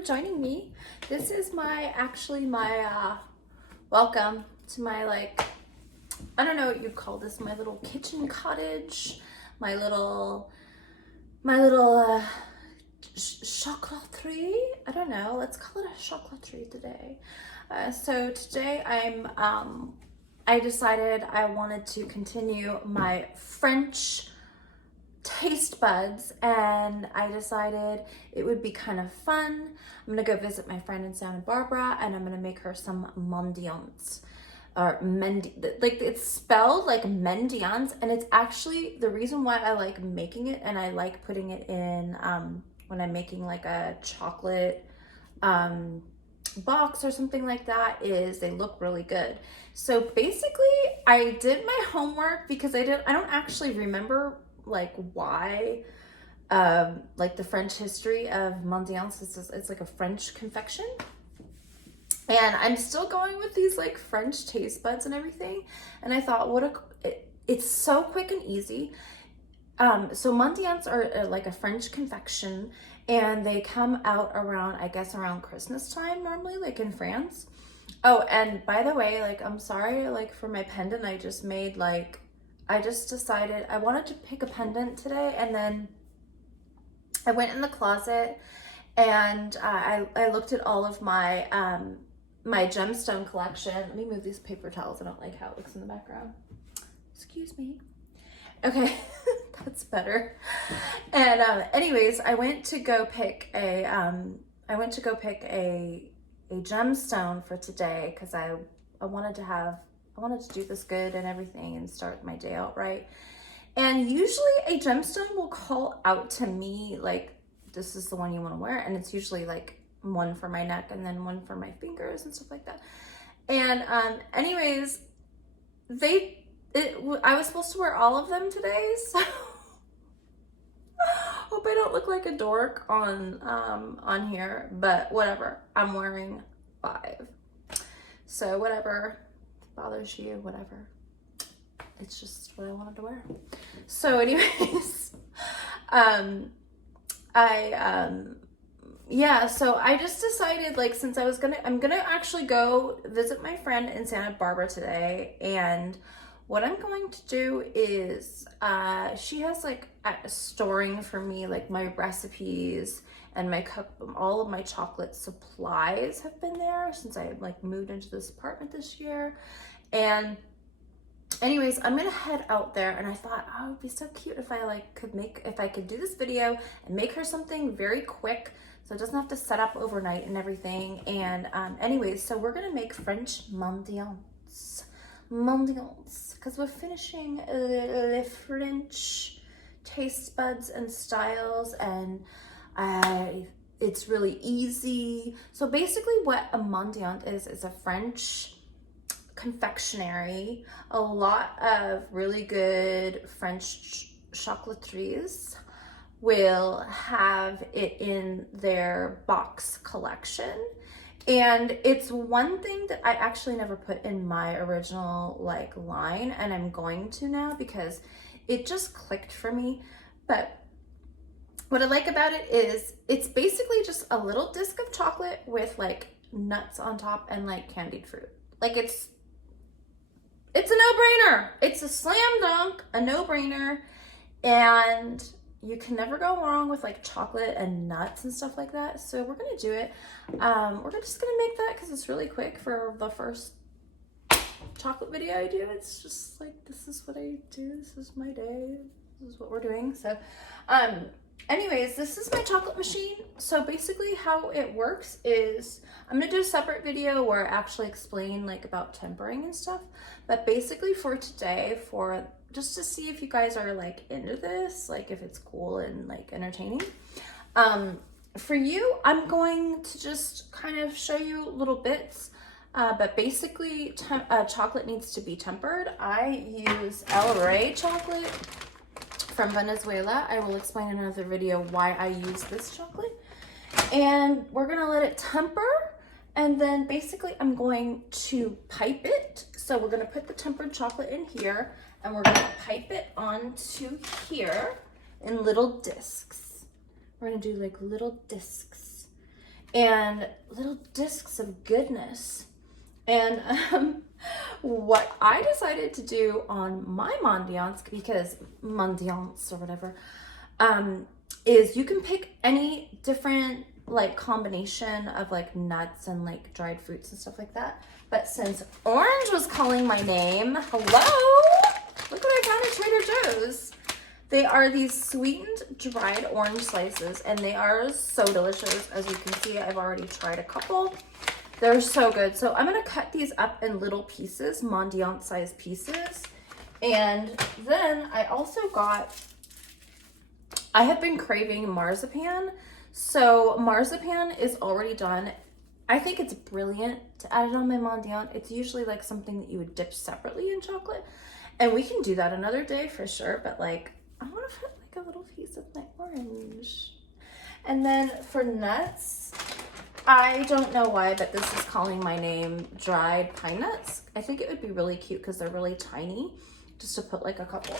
for joining me. This is actually my welcome to my, like, I don't know what you'd call this, my little kitchen cottage, my little chocolaterie. I don't know, let's call it a chocolaterie today. So today I decided I wanted to continue my French taste buds, and I decided it would be kind of fun. I'm gonna go visit my friend in Santa Barbara, and I'm gonna make her some Mendiants, or like it's spelled like Mendiants, and it's actually the reason why I like making it, and I like putting it in when I'm making like a chocolate box or something like that, is they look really good. So basically I did my homework because I don't actually remember like why like the French history of Mendiants. It's like a French confection, and I'm still going with these like French taste buds and everything, and I thought it's so quick and easy. So Mendiants are like a French confection, and they come out around, I guess, around Christmas time normally, like in France. Oh, and by the way, like, I'm sorry, like for my pendant, I just decided I wanted to pick a pendant today, and then I went in the closet and I looked at all of my my gemstone collection. Let me move these paper towels. I don't like how it looks in the background. Excuse me. Okay, that's better. And anyways, I went to go pick a gemstone for today because I wanted to do this good and everything and start my day out right. And usually a gemstone will call out to me like, this is the one you want to wear, and it's usually like one for my neck and then one for my fingers and stuff like that. And anyways, I was supposed to wear all of them today, so hope I don't look like a dork on here, but whatever. I'm wearing 5, so whatever bothers you, whatever. It's just what I wanted to wear. So anyways, yeah, so I just decided, like, since I'm gonna actually go visit my friend in Santa Barbara today, and what I'm going to do is, she has like storing for me like my recipes and all of my chocolate supplies have been there since I like moved into this apartment this year. And anyways, I'm gonna head out there, and I thought, oh, it'd be so cute if I could do this video and make her something very quick so it doesn't have to set up overnight and everything. And anyways, so we're gonna make French Mendiants because we're finishing the French taste buds and styles, and it's really easy. So basically what a Mendiant is a French confectionery. A lot of really good French chocolateries will have it in their box collection. And it's one thing that I actually never put in my original like line, and I'm going to now because it just clicked for me. But what I like about it is it's basically just a little disc of chocolate with like nuts on top and like candied fruit. Like it's a no-brainer. It's a slam dunk, a no-brainer, and you can never go wrong with like chocolate and nuts and stuff like that. So we're gonna do it. We're just gonna make that because it's really quick for the first chocolate video I do. It's just like, this is what I do. This is my day. This is what we're doing. So anyways, this is my chocolate machine. So basically how it works is I'm gonna do a separate video where I actually explain like about tempering and stuff. But basically for today, just to see if you guys are like into this, like if it's cool and like entertaining. For you, I'm going to just kind of show you little bits, but basically chocolate needs to be tempered. I use El Rey chocolate from Venezuela. I will explain in another video why I use this chocolate. And we're gonna let it temper, and then basically I'm going to pipe it. So we're gonna put the tempered chocolate in here, and we're gonna pipe it onto here in little discs. We're gonna do like little discs. and little discs of goodness. And what I decided to do on my Mendiants, because Mendiants or whatever, is you can pick any different like combination of like nuts and like dried fruits and stuff like that. But since Orange was calling my name, hello, look what I found at Trader Joe's. They are these sweetened dried orange slices, and they are so delicious. As you can see, I've already tried a couple. They're so good. So I'm gonna cut these up in little pieces, Mendiant size pieces. And then I also got, I have been craving marzipan. So marzipan is already done. I think it's brilliant to add it on my Mendiant. It's usually like something that you would dip separately in chocolate. And we can do that another day for sure, but like, I want to put like a little piece of my orange. And then for nuts, I don't know why, but this is calling my name dried pine nuts. I think it would be really cute because they're really tiny, just to put like a couple.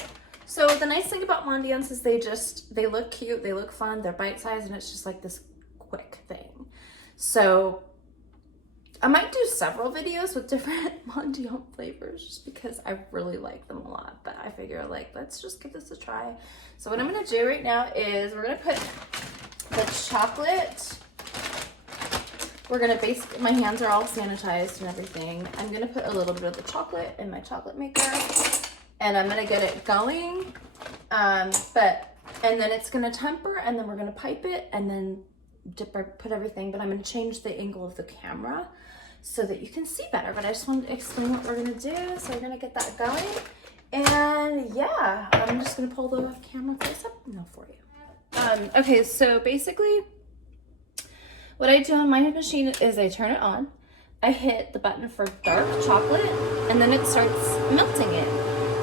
So the nice thing about Mendiants is they look cute, they look fun, they're bite-sized, and it's just like this quick thing. So I might do several videos with different Mendiant flavors just because I really like them a lot, but I figure like, let's just give this a try. So what I'm gonna do right now is we're gonna put the chocolate, we're gonna basically, my hands are all sanitized and everything. I'm gonna put a little bit of the chocolate in my chocolate maker and I'm gonna get it going. And then it's gonna temper, and then we're gonna pipe it and then put everything, but I'm gonna change the angle of the camera so that you can see better. But I just wanted to explain what we're gonna do. So we're gonna get that going. And yeah, I'm just gonna pull the camera close up now for you. Okay, so basically what I do on my machine is I turn it on, I hit the button for dark chocolate, and then it starts melting it.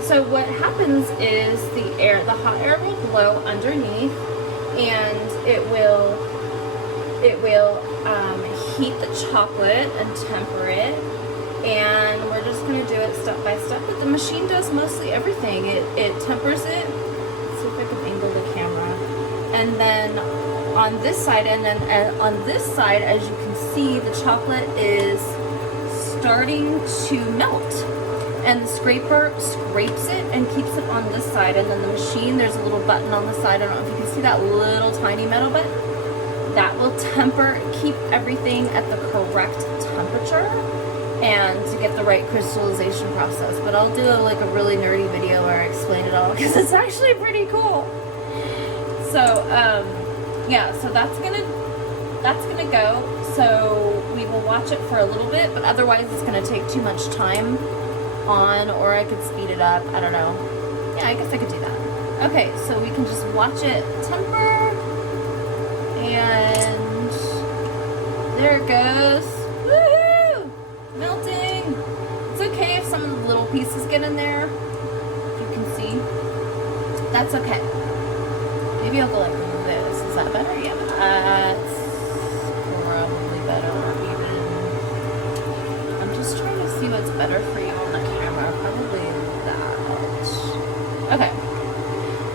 So what happens is the hot air will blow underneath, and it will heat the chocolate and temper it, and we're just going to do it step by step. But the machine does mostly everything. It tempers it. Let's see if I can angle the camera. And then on this side, and then on this side, as you can see, the chocolate is starting to melt. And the scraper scrapes it and keeps it on this side. And then the machine, there's a little button on the side. I don't know if you can see that little tiny metal button. That will temper, keep everything at the correct temperature and to get the right crystallization process. But I'll do like a really nerdy video where I explain it all because it's actually pretty cool. So yeah, so that's gonna go. So we will watch it for a little bit, but otherwise it's gonna take too much time on, or I could speed it up. I don't know. Yeah, I guess I could do that. Okay, so we can just watch it temper. And there it goes. Woohoo! Melting. It's okay if some of the little pieces get in there. You can see. That's okay. Maybe I'll go like this. Is that better? Yeah, that's probably better. Even. I'm just trying to see what's better for you on the camera. Probably that. Okay.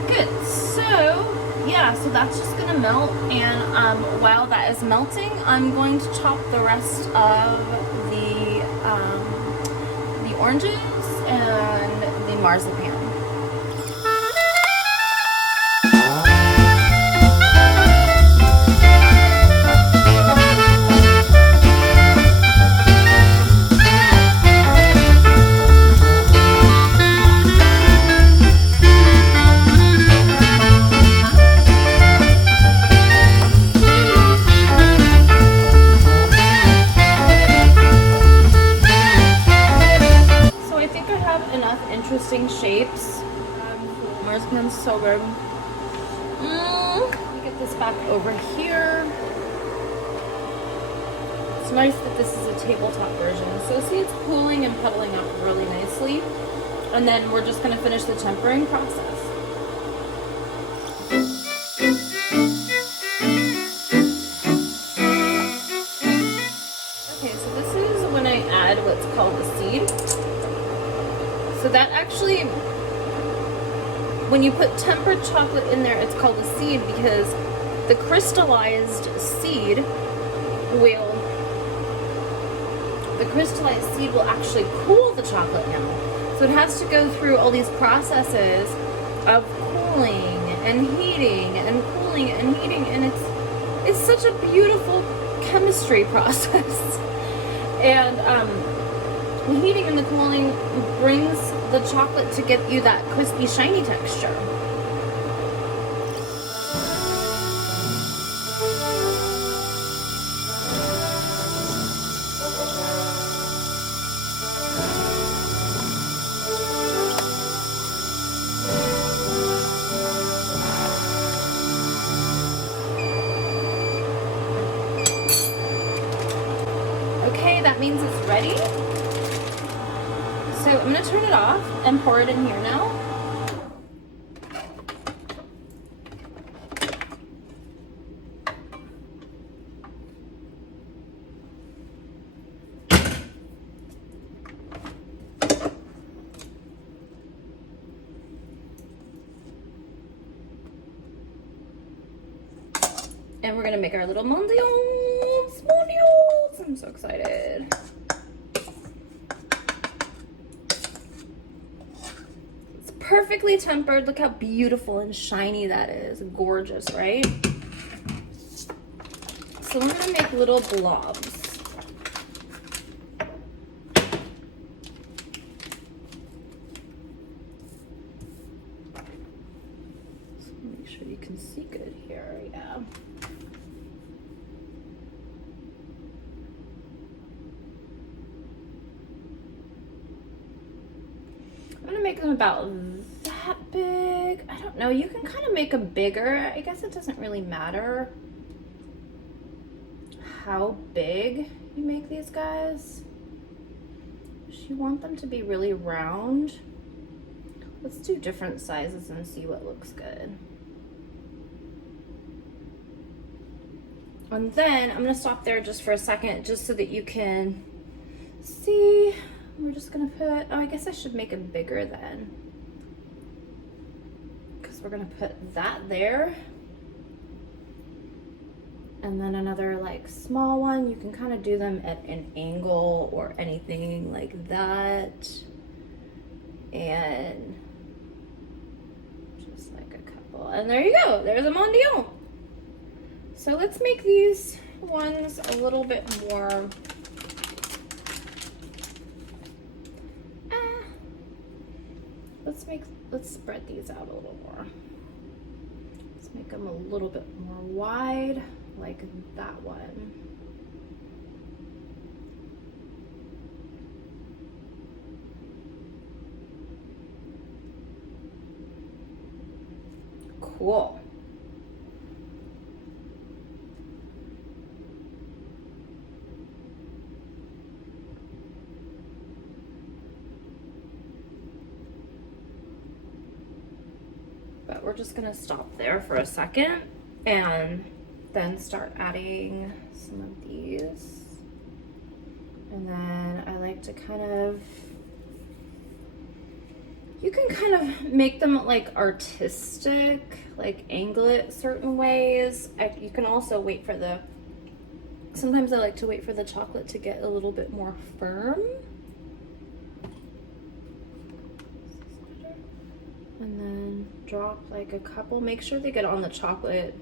Good. So yeah, so that's just gonna melt, and while that is melting, I'm going to chop the rest of the oranges and the marzipan. Interesting shapes. Marzipan's so good. Let me get this back over here. It's nice that this is a tabletop version. So see, it's cooling and puddling up really nicely. And then we're just going to finish the tempering process. Okay, so this is when I add what's called the seed. So that actually, when you put tempered chocolate in there, it's called a seed because the crystallized seed the crystallized seed will actually cool the chocolate now. So it has to go through all these processes of cooling and heating and cooling and heating, and it's such a beautiful chemistry process. And the heating and the cooling brings the chocolate to get you that crispy, shiny texture. That means it's ready. So I'm going to turn it off and pour it in here now. And we're going to make our little Mendiants. I'm so excited. It's perfectly tempered. Look how beautiful and shiny that is. Gorgeous, right? So we're gonna make little blobs. So make sure you can see good here, yeah. I'm gonna make them about that big. I don't know, you can kind of make them bigger. I guess it doesn't really matter how big you make these guys. If you want them to be really round, let's do different sizes and see what looks good. And then I'm gonna stop there just for a second, just so that you can see. We're just gonna put, oh, I guess I should make it bigger then, because we're gonna put that there. And then another like small one. You can kind of do them at an angle or anything like that. And just like a couple. And there you go, there's a Mendiant. So let's make these ones a little bit more let's spread these out a little more. Let's make them a little bit more wide, like that one. Cool. But we're just gonna stop there for a second and then start adding some of these. And then I like to kind of, you can kind of make them like artistic, like angle it certain ways. You can also wait for the, sometimes I like to wait for the chocolate to get a little bit more firm. And then drop like a couple, make sure they get on the chocolate.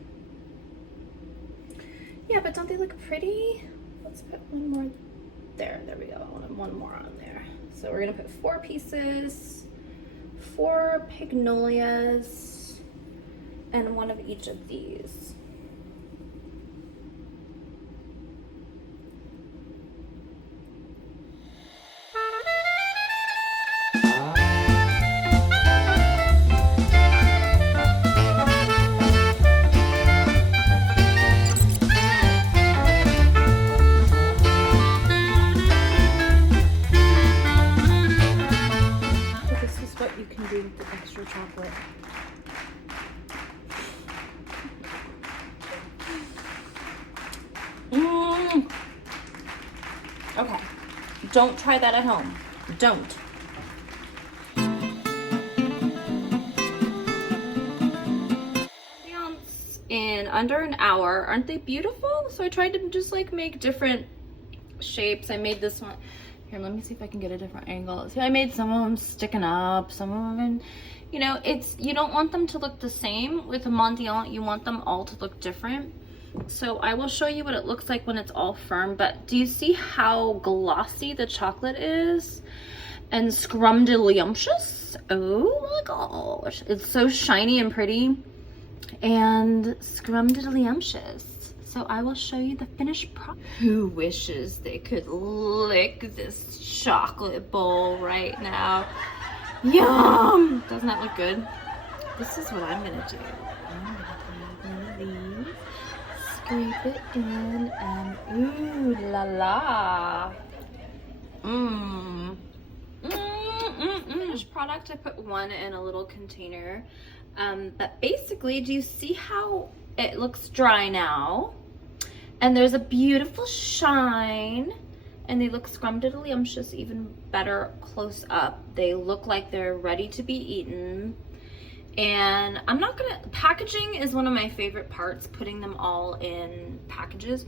Yeah, but don't they look pretty? Let's put one more there. There we go. I want one more on there. So we're gonna put 4 pieces, 4 pignolias, and 1 of each of these. Chocolate. Okay, don't try that at home. Don't. And under an hour. Aren't they beautiful? So I tried to just like make different shapes. I made this one. Here, let me see if I can get a different angle. See, I made some of them sticking up, some of them, you know, you don't want them to look the same. With a Mendiant, you want them all to look different. So I will show you what it looks like when it's all firm, but do you see how glossy the chocolate is? And scrumdiddlyumptious. Oh my gosh. It's so shiny and pretty and scrumdiddlyumptious. So I will show you the finished product. Who wishes they could lick this chocolate bowl right now? Yum! Doesn't that look good? This is what I'm gonna do. I'm gonna take one of these, scrape it in, and ooh la la. Finished product, I put one in a little container. But basically, do you see how it looks dry now? And there's a beautiful shine, and they look scrumdiddlyumptious even better close up. They look like they're ready to be eaten. And packaging is one of my favorite parts, putting them all in packages.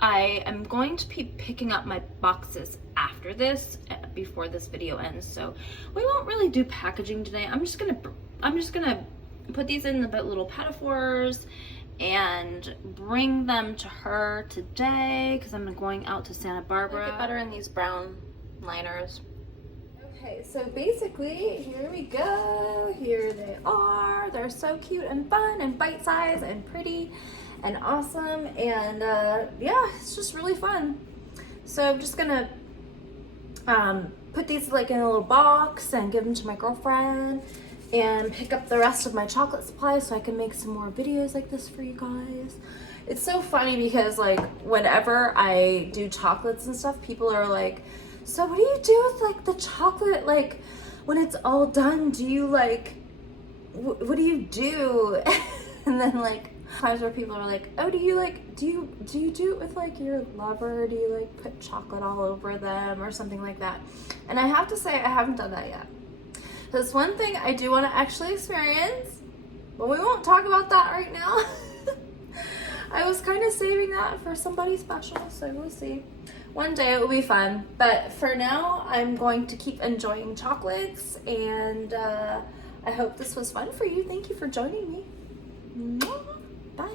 I am going to be picking up my boxes after this, before this video ends, so we won't really do packaging today. I'm just gonna put these in the little pedophores and bring them to her today because I'm going out to Santa Barbara. Get better in these brown liners. Okay, so basically, here we go. Here they are. They're so cute and fun and bite-sized and pretty and awesome, and yeah, it's just really fun. So I'm just gonna put these like in a little box and give them to my girlfriend and pick up the rest of my chocolate supply so I can make some more videos like this for you guys. It's so funny because like whenever I do chocolates and stuff, people are like, so what do you do with like the chocolate, like when it's all done? Do you like, what do you do? And then like times where people are like, oh, do you do it with like your lover? Do you like put chocolate all over them or something like that? And I have to say, I haven't done that yet. That's one thing I do want to actually experience, but we won't talk about that right now. I was kind of saving that for somebody special, so we'll see. One day it will be fun, but for now, I'm going to keep enjoying chocolates, and I hope this was fun for you. Thank you for joining me. Bye.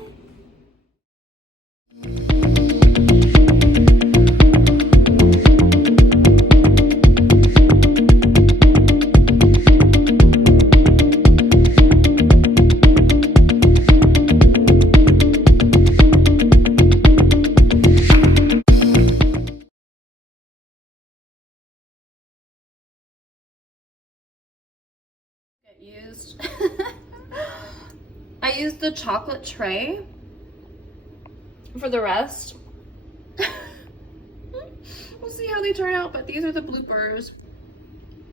I used the chocolate tray for the rest. We'll see how they turn out, but these are the bloopers.